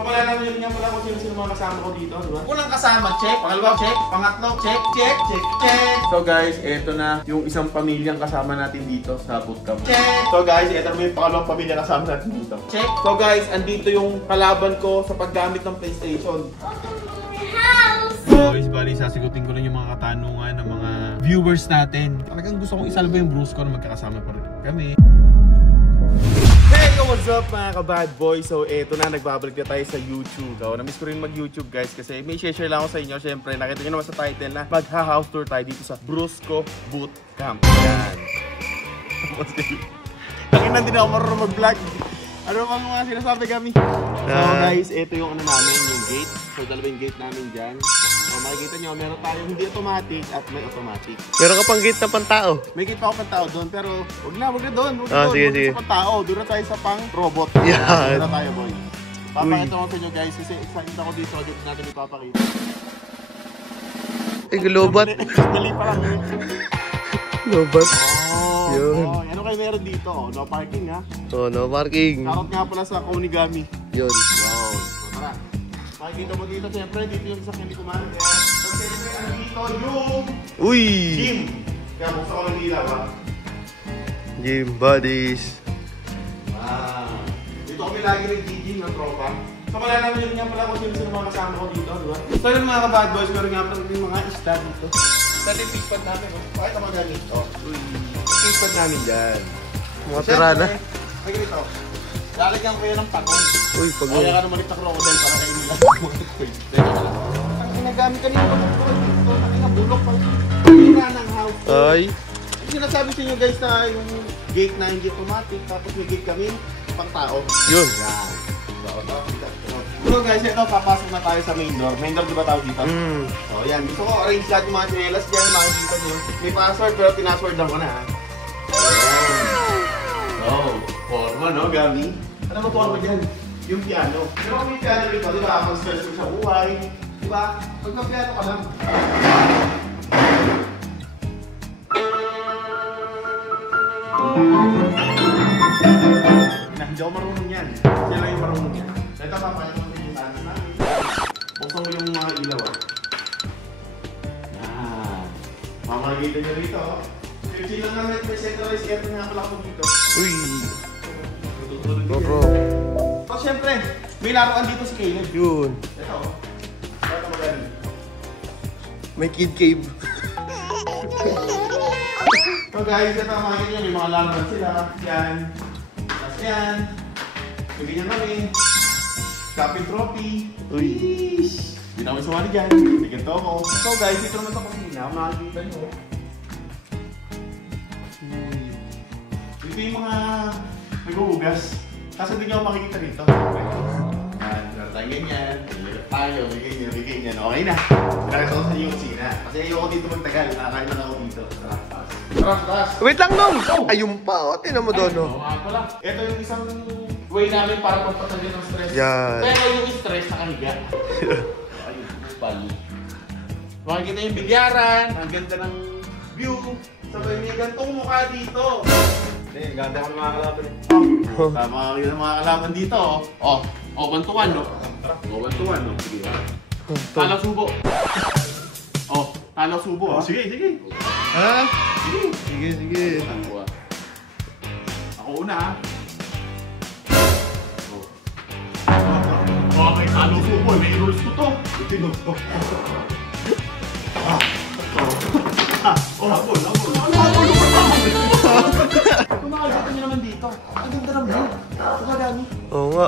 So malalaman nyo nga pala kung sino mga kasama ko dito, di ba? Unang kasama, check. Pangalawa, check. Pangatlo, check, check, check, check. So guys, eto na yung isang pamilyang kasama natin dito sa bootcamp. Check. So guys, eto na yung pangalawang pamilya kasama natin dito. Check. So guys, andito yung kalaban ko sa paggamit ng PlayStation. So guys, bali sasagutin ko lang yung mga katanungan ng mga viewers natin. Talagang gusto kong isalba yung Bruce ko na magkakasama pa rin kami. Hey, what's up mga ka-bad boys? So eto na, nagbabalik na tayo sa YouTube. So namiss ko rin mag-YouTube guys kasi may share lang ako sa inyo. Siyempre, nakita nyo naman sa title na magha-house tour tayo dito sa Brusco Bootcamp. Yan. Nakinan din ako marunong mag-vlog. Ano bang mga sinasabi kami? So guys, ito yung ano namin, yung gate. So dalawa yung gate namin dyan. So makikita nyo, meron tayong hindi automatic at may automatic. Meron ka pang gate na pantao? May gate pa ako pantao doon, pero wag na doon. Sige. Sa pantao, doon na tayo sa pang robot. Yan. Doon na tayo boy. Papakita ko sa inyo guys, kasi excited ako dito. Dito natin ipapakita. Ay, gulobat. Mali pa lang. Gulobat. Yun. Ano kayo meron dito? No parking ha? Oh, no parking. Shoutout nga pala sa Konigami. Yun. So tara. Makikita mo dito siyempre, dito yung isang hindi kumain. So siyempre, andito yung Uy! gym. Kaya buksan ko ng ilaw ha. Gym buddies. Wow. Dito kami lagi nag-gym ng tropa. So malalaman nyo nga pala kung sino mga kasama ko dito, di ba? So yun mga ka-bad boys, meron nga pala yung mga isda dito. Sa yung fish pad namin, pakita mo ganit. Oh, fish pad namin dyan. Mga pirana. Ay ganito. Lalagyan ko yan ng pagod. Uy, pagod. Kaya ka naman ito crocodile para kayo nila. Ang ginagamit kanina ko ng pagod dito, ang bulok pa. Pirana ng house. Ay. Yung sinasabi sa inyo guys na yung gate na hindi automatic, tapos may gate kami, pang tao. Yun. Yan. So guys, ito, papasok na tayo sa main door. Main door di ba tawag dito? So yan, gusto ko arrange lahat yung mga chinelas dyan, makikita nyo. May password pero pinasword lang ko na ha. So, forma no, Gabi? Ano ba forma dyan? Yung piano. Pero kung may piano rito, di ba? Kung stress mo sa buhay, di ba? Pag piano ka lang. Hindi ako marunong yan. Siya lang yung marunong yan. Ito papayag mo yung tanas namin. Buksan mo yung mga ilaw ah. Yan. Mamakikita nyo rito. Chill lang namin, may centralized air nga pala ako dito. Uy. Bro. So syempre, may laruan dito si Caleb. Yun. Ito oh. Ito magaling. May kid cave. So guys, ito makikita nyo, may mga laruan sila. Yan. Tapos yan. Hindi nyo kami. Captain Trophy. Uy. Hindi na kami sumali dyan. Biganto ako. So guys, dito naman sa kusina, makikita nyo. Dito yung mga nag-uugas. Kasi hindi nyo ako makikita dito. Yan, meron tayong ganyan. Nagilap tayo, may ganyan. Okay na. Nakita ko sa inyo yung kusina. Kasi ayoko dito magtagal. Nakakain lang ako dito. Taras. Wait lang nung! Ayun pa, oh. Tinan mo doon, oh. Pala. Ito yung isang way namin para magpatanggal ng stress. Yan. Pero yung stress nakahiga. Ayun, pali. Makikita yung bilyaran, ang ganda ng view. Sabay may gantong mukha dito. Hindi, ang ganda ko ng mga kalaban. Tama yung mga kalaban dito. Oh, bantuan, no? Oh, bantuan, no? Sige. Talaw subo. Oh, talaw subo, ha? Sige. Ha? Sige. Ako una, ha? Okay, talaw subo. May rules ko to. Habol. Kung makakita nyo naman dito, ang ganda ng view. Diba, Dami? Oo nga.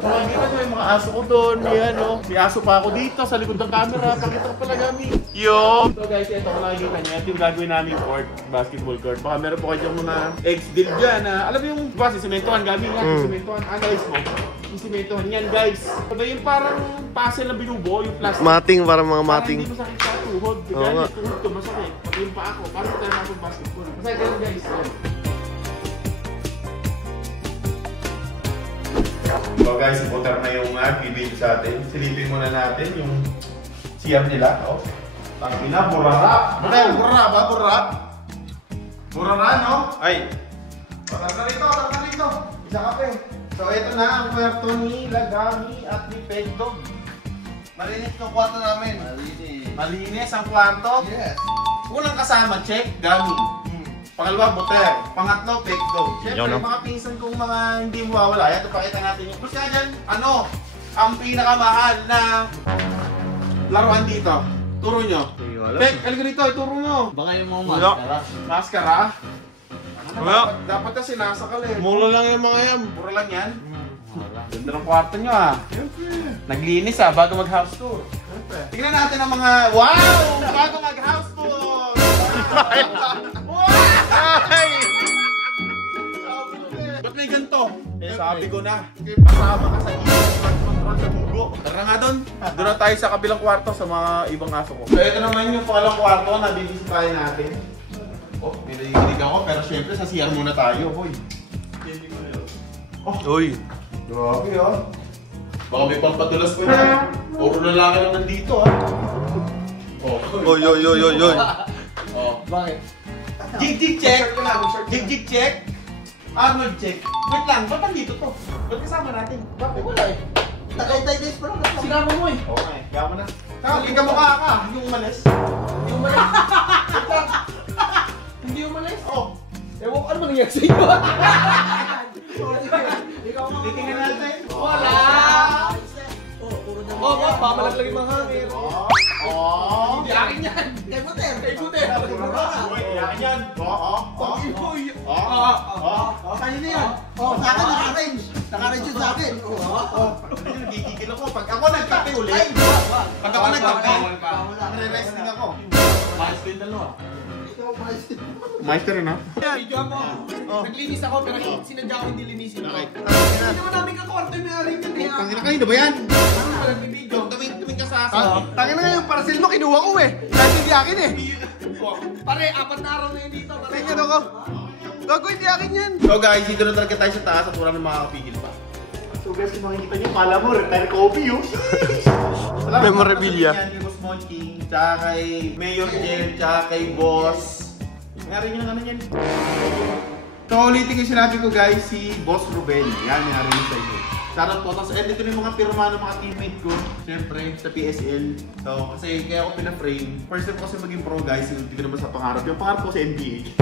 Makikita nyo yung mga aso ko doon. Yan, oh. May aso pa ako dito sa likod ng camera. Pakita ko pala, Dami. Yo! So guys, ito kung nakikita nyo, ito yung gagawin namin court, basketball court. Baka meron po kayo mga ex-deal dyan na, alam mo yung, diba, simentohan, Gabi nga, simentohan. Analyze mo. Yung simentohan yan, guys. Diba yung parang puzzle na binubuo, yung plastic. Mating, parang mga mating. Parang hindi masakit sa tuhod. Ganyan, tuhod ko masakit. Pati yung paa ko. Parang tayo natin basketball. Masakit ganyan, guys. So guys, ipotar na yung bibig sa atin. Silipin muna natin yung siyam nila. Oh. Tangina, burara. Burara, no? Ay. Tara rito. Isa ka pa eh. So ito na ang kwarto ni Lagami at ni Pegdog. Malinis yung kwarto namin. Malinis ang kwarto. Yes. Unang kasama, check, Gami. Pangalawa, Buter. Pangatlo, Pegdog. Siyempre, Yun, no? mga pinsan kong mga hindi mawawala. Ito, pakita natin yung... Plus nga dyan, ano, ang pinakamahal na laruan dito. Turo nyo. Peg, halika dito, ituro nyo. Baka yung mga Wala. maskara. Maskara. Wala. Dapat na sinasakal eh. Mura lang yung mga yan. Mura lang yan. Ganda ng kwarto nyo ah. Naglinis ah, bago mag-house tour. Tingnan natin ang mga... Wow! Bago mag-house tour! Wow! Ba't may ganito? Sabi ko na, kasama ka sa control sa bugo. Tara nga doon. Doon na tayo sa kabilang kwarto sa mga ibang aso ko. So ito naman yung pangalang kwarto na bibisitahin natin. Oh, nililig ako pero syempre sa CR muna tayo, boy. Uy. Grabe ah. Baka may pampadulas ko na. Puro lalaki lang nandito ah. Oh. Oy, oy, oy, oy, oy. Oh. Bakit? Jig check! Jig check! Arnold check! Wait lang, ba't nandito to? Ba't kasama natin? Bakit wala eh? Nakay-tay days pa lang. Sinama mo eh. Okay, kaya mo na. Hindi ka mukha ka, yung umalis. Hindi umalis. Hindi umalis? Oh, Ewan ko ano mangyayari sa iyo? titingnan natin. Wala! Oh, pamalaglag yung mga hangin. Oh. Hindi akin yan! Kay Buter! Kay Buter! Yakin yan. Oo. Kanina yan? Oh, sa akin naka-arrange. Naka-arrange yun sa akin. Nagigigil ako. Pag ako nagkape ulit. Pag ako nagkape, nare-resting ako. Maayos ko yung dalawa. Maayos ka rin ha? Video ako. Naglinis ako pero sinadya ko hindi linisin ko. Hindi naman namin kakwarto yung may-ari niyan eh. Tangina kanina ba yan? Ano ba nagbibideo? Tuming ka sa akin. Tangin na nga yung parcel mo, kinuha ko eh. Dahil hindi akin eh. Pare, 4 na araw na yun dito. Pare, Tingnan ako. Gago, hindi akin yan. So guys, dito na talaga tayo sa taas at wala nang makakapigil pa. So guys, kung makikita nyo, kala mo, retire coffee yun. Memorabilia. Kay Boss Monching, tsaka kay Mayor Jen, tsaka kay Boss. Nangyari nyo ng ano yan. So ulitin ko yung sinabi ko guys, si Boss Ruben. Yan, nangyari nyo sa inyo. Shoutout po. Tapos edit ko yung mga pirma ng mga teammate ko. Siyempre, sa PSL. So, kasi kaya ako pina-frame. First time ko kasi maging pro guys, hindi ko naman sa pangarap. Yung pangarap ko sa NBA.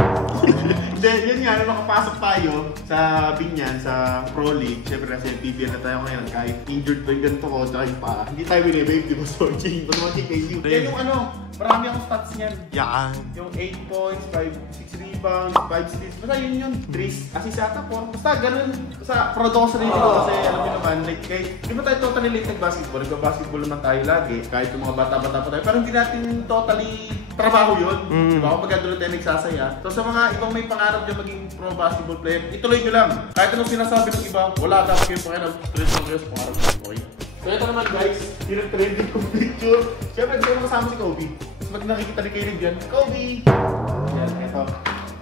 Then, yun nga, nung makapasok tayo sa Binyan, sa Pro League. Siyempre, kasi PBL na tayo ngayon. Kahit injured pa yung ganito ko, tsaka yung paa. Hindi tayo binibave, di ba? So, Boss Monching kay you. Yan yung ano, marami akong stats niyan. Yan. Yung 8 points, 6 rebounds, 5 steals. Basta yun. 3 assist ata, 4. Basta ganun. Basta proud ako sa rin ko kasi alam nyo naman, like, kahit di ba tayo totally late nag-basketball? Nag-basketball naman tayo lagi. Kahit yung mga bata-bata pa tayo. Pero hindi natin totally trabaho yun. Di ba? Kapag doon tayo nagsasaya. So sa mga ibang may pangarap dyan maging pro basketball player, ituloy nyo lang. Kahit anong sinasabi ng iba, wala dapat kayong pakialam. Stress lang kayo sa pangarap nyo. Okay? So ito naman guys, trending kong picture. Siyempre, hindi ko kasama si Kobe. Pag nakikita ni Caleb yan, Kobe! Yan, eto.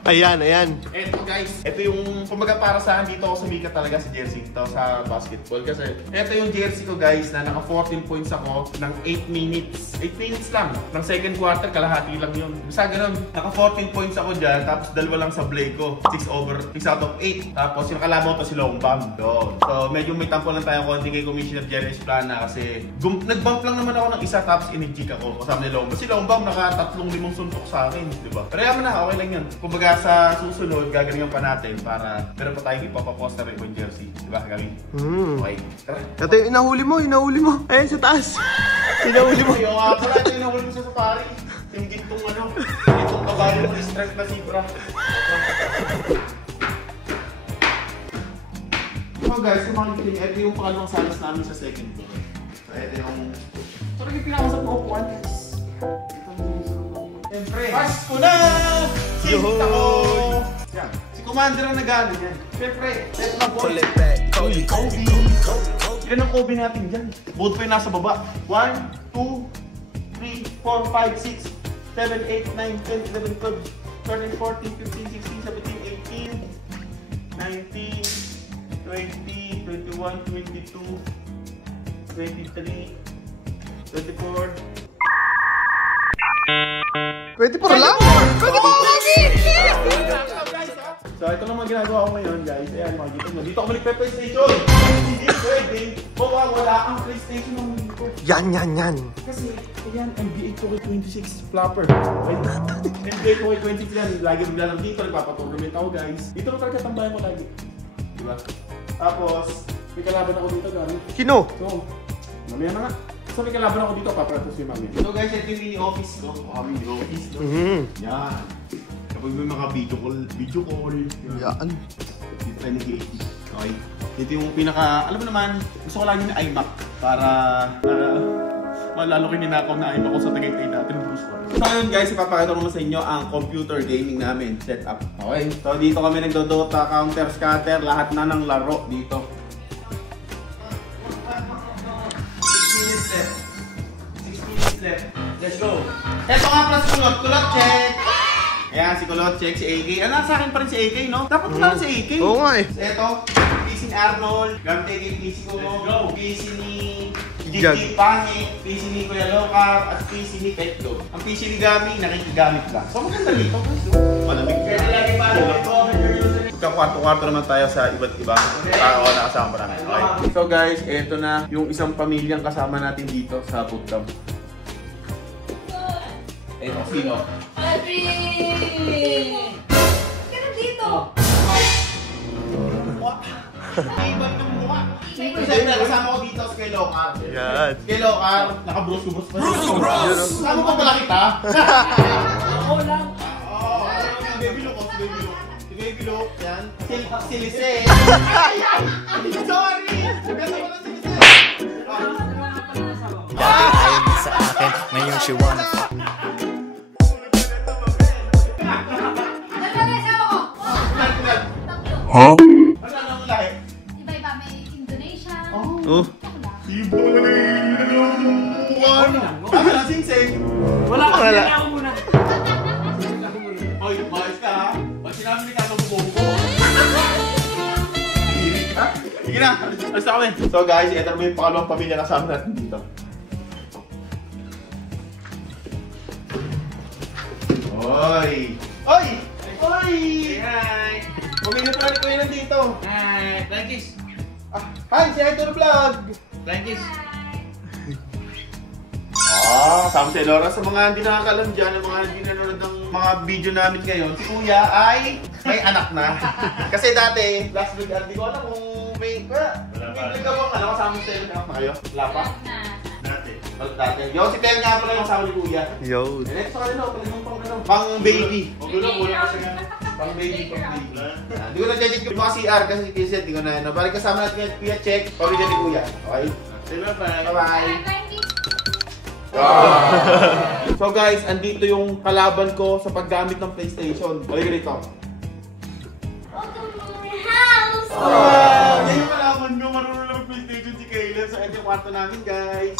Ayan, ayan. Eto guys, ito yung, kumbaga para sa akin, dito ako sumikat talaga sa jersey ito sa basketball. Kasi ito yung jersey ko guys, na naka 14 points ako ng 8 minutes. 8 minutes lang. Ng second quarter, kalahati lang yun. Basta ganun, naka 14 points ako dyan, tapos dalawa lang sa Blake ko. 6 out of 8. Tapos yung kalaban ko si Longbam. Doon. So medyo may tampo lang tayo konti kay Commissioner Jerry Esplana kasi nag-bump lang naman ako ng isa tapos in-jig ako kasama ni Longbam. Si Longbam naka 3-5 suntok sa akin, di ba? Pero yaman na, okay lang yun. Kumbaga sa susunod, gagalingan pa natin para meron pa tayong ipapaposta rin yung jersey. Diba? Gawin? Okay. Tara. Ito yung inahuli mo, inahuli mo. Ayan, sa taas. Inahuli mo. Yung nga pala, ito yung nahuli mo sa safari. Yung gintong ano, gintong kabayo ng strength na zebra. So guys, kung makikita niyo, ito yung pangalawang salas namin sa second floor. So ito yung... So naging pinakamasap na upuan. Siyempre, Pasko na! Sinta ko! Yan. Si Commander ang nag-ano yan. Siyempre, ito na boy. Kobe! Ilan ang Kobe natin dyan? Both pa yung nasa baba. 1, 2, 3, 4, 5, 6, 7, 8, 9, 10, 11, 12, 13, 14, 15, 16, 17, 18, 19, 20, 21, 22, 23, 24, 24 lang? 24 lang! So ito lang mga ginagawa ko ngayon guys. Ayan, makikita nyo. Dito ako PlayStation. Hindi pwede. Wala kang PlayStation ng dito. Yan. Kasi, ayan, NBA 2K26 flopper. Right? NBA 2K26 yan. Lagi maglalaro dito. Nagpapatournament ako guys. Dito lang talaga tambayan ko lagi. Diba? Tapos, may kalaban ako dito gamit. Sino? So, mamaya na nga. So may kalaban ako dito, paparatos yung mami. So guys, ito yung mini-office ko. Mini-office ko. Yan. Kapag may mga video call. Yan. Dito tayo nag-i-edit. Okay. Dito yung pinaka, alam mo naman, gusto ko lagi ng iMac para malalo kininakaw na iMac ko sa Tagaytay dati ng Bruce Wayne. So yun guys, ipapakita ko naman sa inyo ang computer gaming namin setup. Okay. So dito kami nagdo-Dota, Counter, Scatter, lahat na ng laro dito. 16 minutes left. Let's go. Eto nga pala si Kulot. Kulot, check! Ayan, si Kulot, check, si AK. Ano, sa akin pa rin si AK, no? Dapat wala rin si AK. Oo nga eh. Eto, PC ni Arnold. Gamit tayo yung PC ko. PC ni Jag. Jiggy Pangi. PC ni Kuya Lokar. At PC ni Petlo. Ang PC ni Gami, nakikigamit lang. So maganda dito. Malamig. Kaya lagi pa magka-kwarto-kwarto naman tayo sa iba't iba. Para nakasama pa namin. Okay. So guys, eto na yung isang pamilyang kasama natin dito sa bootcamp. Eto, sino? Adri! Kaya dito! Ibang ng mukha. Kasi kasama ko dito sa kay Lokar. Yan. Kay Lokar, naka-bruce-bruce pa. Bruce! Saan mo pa pala kita? Ako lang! Oo, si Baby Luke, si Baby Luke. Si Baby Luke, yan. Si Lise. Sorry! Ganda mo na si Lise. Dahil sa akin, ngayon she wanna fuck. Huh? Ano ang lahi? Iba-iba, may Indonesian. Oh. Ibo na ano? Ano na singsing? Wala. Ako muna. Oy, maayos ka ha? Pag sinabi ni Kano bumbo. Hirit ka? Sige na, alis na kami. So guys, ito naman yung pangalawang pamilya kasama natin dito. Oy! Oy! Oy! Hi! Pamilya pala ni Kuya nandito. Hi! Blankis! Hi, si Idol Vlog! Blankis! Kasama si Laura. Sa mga hindi nakakalam dyan, ang mga hindi nanonood ng mga video namin ngayon, si Kuya ay may anak na. Kasi dati, last week, hindi ko alam kung may... May gawang ano, kasama si Tel. Anak na kayo? Wala pa? Dati. Yo, si Tel nga pala yung kasama ni Kuya. Yo. Ito sa kanila, talagang pang baby. Pang baby. Hindi ko na-check yung mga CR kasi si Kiset, hindi ko na ano. Balik kasama natin yung Kuya check, pamilya ni Kuya. Okay? Bye-bye. So guys, andito yung kalaban ko sa paggamit ng PlayStation. Balik dito. Welcome to my house! Yan yung kalaban nyo, marunong lang PlayStation si Kayla. So ito yung kwarto namin guys.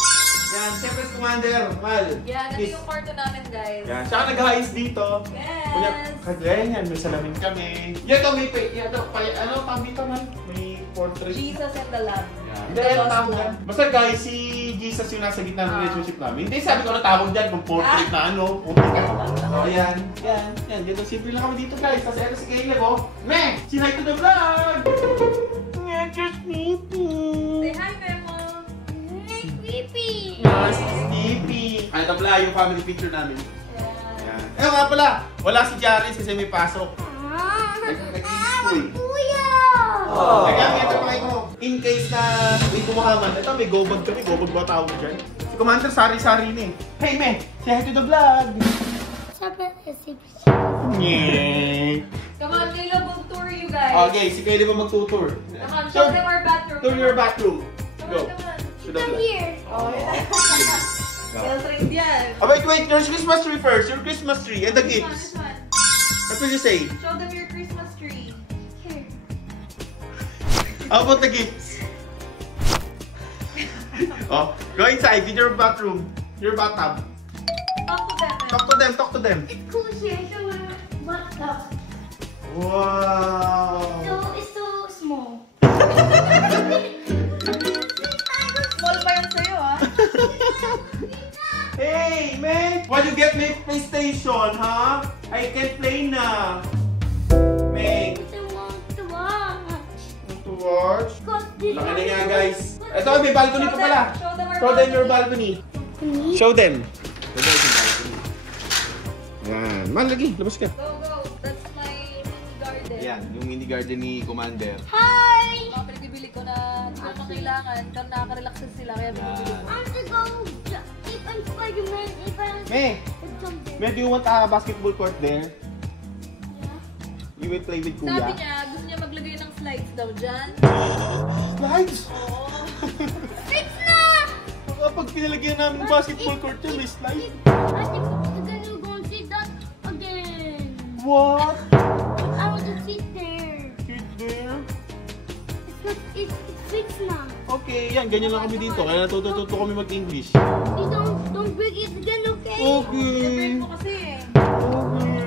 Yan, siyempre si Commander, Mal. Yan, ito yung kwarto namin, guys. Yan, siya nag-ayos dito. Kunya, Yes! kagaya yan, may salamin kami. Yan to, may ano, tawag dito man? May portrait. Jesus and the Lamb. Hindi, ano tawag dyan? Basta guys, si Jesus yung nasa gitna ng relationship namin. Hindi, sabi ko na tawag dyan, kung portrait na ano. So, yan. Dito, simple lang kami dito guys. Kasi ano si Caleb, oh. Meh! Si Hi to the Vlog! Nga, just Say hi, Memo! Hey, Creepy! Si Snippy! Hi to Vlog, yung family picture namin. Yan. Eh, nga pala, wala si Jaris kasi may pasok. Nag-iis ko eh. Kuya! Kaya ito pa kayo, in case na may kumahaman, ito may gobag kami, gobag ba tawag dyan? Si Commander sari-sari na eh. Hey me, say hi to the vlog! Sabi si Nyeh! Come on, Caleb will tour you guys. Okay, si Caleb ang magtutour. Come on, show them our bathroom. To your bathroom. Come Go. on, come on. To the vlog. Here. Oh, yeah. Well trained yan. Oh wait, there's Christmas tree first. Your Christmas tree and the This one, gifts. this one. What will you say? Show them your Christmas tree. Here. How about the gifts? Oh, go inside in your bathroom. Your bathtub. Talk to them. Talk to them. It's cool here. So, what the? Wow. It's so small. Small pa yan sa'yo, ah. Hey, man! Why you get me PlayStation, huh? I can play na. Meg. watch. Cause this Laki na one nga is- guys. Ito, may balcony pa pala. Show them your balcony. Show them. Yan. Man, lagi. Labas ka. Go, go. That's my mini garden. Yan, yung mini garden ni Commander. Hi! Mga pinagbibili ko na hindi ko pa kailangan. Pero nakaka-relax din sila kaya binibili ko. I want to go. If I'm Spider-Man, if I'm May, something. May, do you want a basketball court there? Yeah. You will play with Sabi Kuya. niya, gusto niya maglagay ng slides daw dyan. Slides! Fix na! Kapag pinalagyan namin ng basketball court yan, may slide. I think then you're going to see that again. What? I want to sit there. Sit there? It's fixed now. Okay, yan. Ganyan lang kami dito. Kaya natututo kami mag-English. You don't break it again, okay? Okay. Break mo kasi eh. Okay.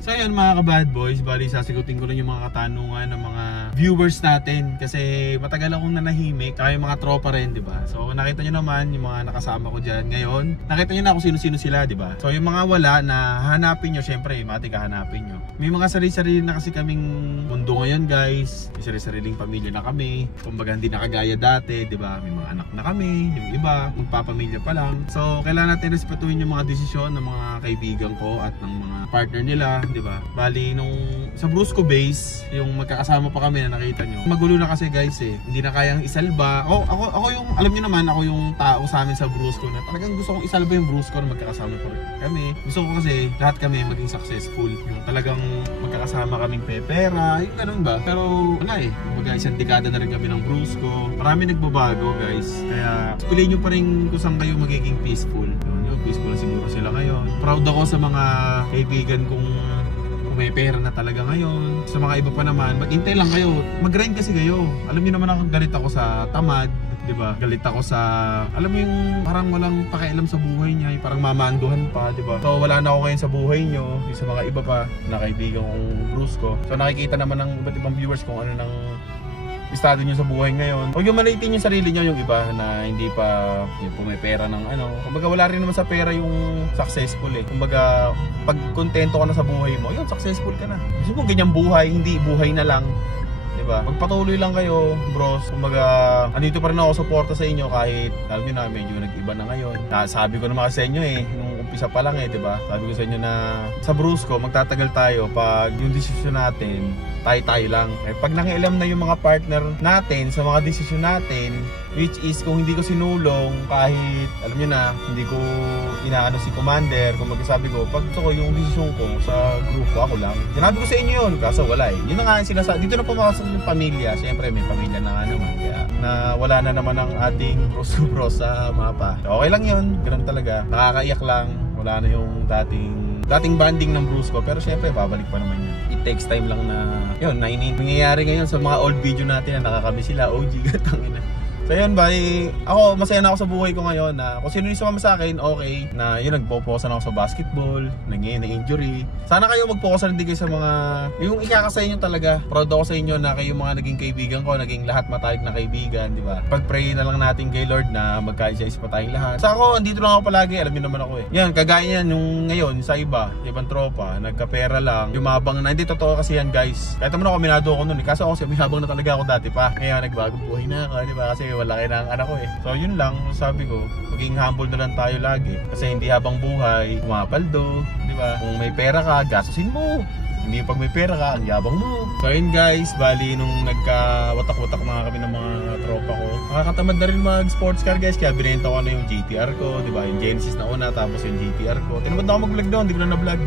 So ayun mga ka-bad boys, bali sasagutin ko lang yung mga katanungan ng mga viewers natin kasi matagal akong nanahimik, kaya yung mga tropa rin, di ba? So nakita nyo naman yung mga nakasama ko dyan ngayon. Nakita nyo na kung sino-sino sila, di ba? So yung mga wala na hanapin nyo, syempre, matik hanapin nyo. May mga sarili-sarili na kasi kaming mundo ngayon guys. May sarili-sariling pamilya na kami. Kumbaga hindi na kagaya dati, di ba? May mga anak na kami, yung iba, magpapamilya pa lang. So kailangan natin respetuhin yung mga desisyon ng mga kaibigan ko at ng mga partner nila, di ba? Bali nung sa Brusco base, yung magkakasama pa kami na nakita nyo. Magulo na kasi guys eh. Hindi na kayang isalba. Ako yung, alam niyo naman, ako yung tao sa amin sa Brusco na talagang gusto kong isalba yung Brusco na magkakasama pa rin kami. Gusto ko kasi lahat kami maging successful. Yung talagang magkakasama kaming pera, yung ganun ba? Pero wala eh. Kumbaga isang dekada na rin kami ng Brusco. Marami nagbabago guys. Kaya piliin nyo pa rin kung saan kayo magiging peaceful. Yun, peaceful na siguro sila ngayon. Proud ako sa mga kaibigan kong may pera na talaga ngayon. Sa mga iba pa naman, mag-intay lang kayo. Mag-grind kasi kayo. Alam niyo naman ako, galit ako sa tamad, 'di ba? Galit ako sa, alam mo yung parang walang pakialam sa buhay niya, yung parang mamanduhan pa, 'di ba? So wala na ako ngayon sa buhay niyo, yung sa mga iba pa na kaibigan kong Brusco. So nakikita naman ng iba't ibang viewers kung ano nang estado nyo sa buhay ngayon. Huwag yung maliitin yung sarili nyo, yung iba na hindi pa yung may pera ng ano. Kumbaga wala rin naman sa pera yung successful eh. Kumbaga pag kontento ka na sa buhay mo, yun, successful ka na. Gusto mo ganyang buhay, hindi buhay na lang. Diba? Magpatuloy lang kayo, bros. Kumbaga, andito pa rin ako suporta sa inyo kahit alam niyo na medyo nag-iba na ngayon. Sabi ko naman sa inyo eh, nung umpisa pa lang eh, diba? Sabi ko sa inyo na sa Brusco, magtatagal tayo pag yung desisyon natin, tayo lang. Eh, pag nangialam na yung mga partner natin sa mga desisyon natin, which is kung hindi ko sinulong, kahit alam niyo na, hindi ko inaano si Commander, kung magsasabi ko, pag gusto ko yung desisyon ko sa grupo, ako lang. Sinabi ko sa inyo yun, kaso wala eh. Yun na nga sila dito na pumasok yung pamilya. Siyempre may pamilya na nga naman, kaya na wala na naman ang ating bros sa mapa. Okay lang yun, ganun talaga. Nakakaiyak lang, wala na yung dating banding ng Brusco, pero syempre babalik pa naman yun. It takes time lang na yun, nangyayari ngayon sa mga old video natin na nakakami sila, OG gatangin na. So yun, bali, ako masaya na ako sa buhay ko ngayon na kung sino yung sumama sa akin, okay, na yun, nagpo-focus na ako sa basketball, nangyayari na injury. Sana kayo mag-focus na din kayo sa mga, yung ikakasay nyo talaga. Proud ako sa inyo na kayo mga naging kaibigan ko, naging lahat matalik na kaibigan, di ba? Pag-pray na lang natin kay Lord na magkaisa-isa pa tayong lahat. Sa ako, andito lang ako palagi, alam niyo naman ako eh. Yan, kagaya yan, yung ngayon, sa ibang tropa, nagkapera lang, yumabang na, hindi totoo kasi yan guys. Kahit naman ako, minado ako nun eh, kaso ako minabang na talaga ako dati pa. Ngayon, nagbagong buhay na ako, di ba? Kasi wala kayo ng anak ko eh. So yun lang, sabi ko, maging humble na lang tayo lagi. Kasi hindi habang buhay, pumapaldo, di ba? Kung may pera ka, gastusin mo. Hindi pag may pera ka, ang yabang mo. So yun guys, bali nung nagka-watak-watak na kami ng mga tropa ko, nakakatamad na rin mag-sports car guys, kaya binenta ko na yung GTR ko, di ba? Yung Genesis na una, tapos yung GTR ko. Tinamad na ako mag-vlog doon, hindi ko na na-vlog.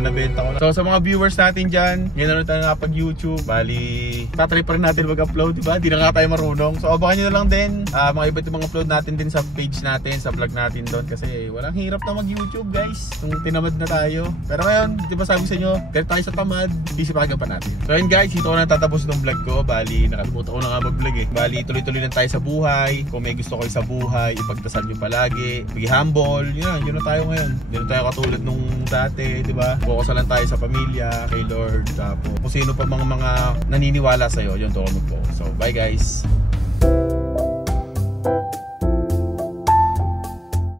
Nabenta ko na. So sa mga viewers natin dyan, ngayon na tayo nakapag-YouTube. Bali, tatry pa rin natin mag-upload, diba? Di na nga tayo marunong. So abangan nyo na lang din mga iba't ibang upload natin din sa page natin, sa vlog natin doon. Kasi walang hirap na mag-YouTube guys, kung tinamad na tayo. Pero ngayon, di ba sabi sa inyo, galit tayo sa tamad, hindi sipagan pa natin. So yun guys, ito ko na tatapos ng vlog ko. Bali, nakalimutan ko na nga mag-vlog eh. Bali, tuloy-tuloy lang tayo sa buhay. Kung may gusto kayo sa buhay, ipagdasal nyo palagi. Be humble, yun na tayo ngayon. Yun na tayo katulad nung dati, di ba? focus lang tayo sa pamilya, kay Lord, tapos kung sino pa mga naniniwala sa'yo, yun to mag-focus. So, bye guys!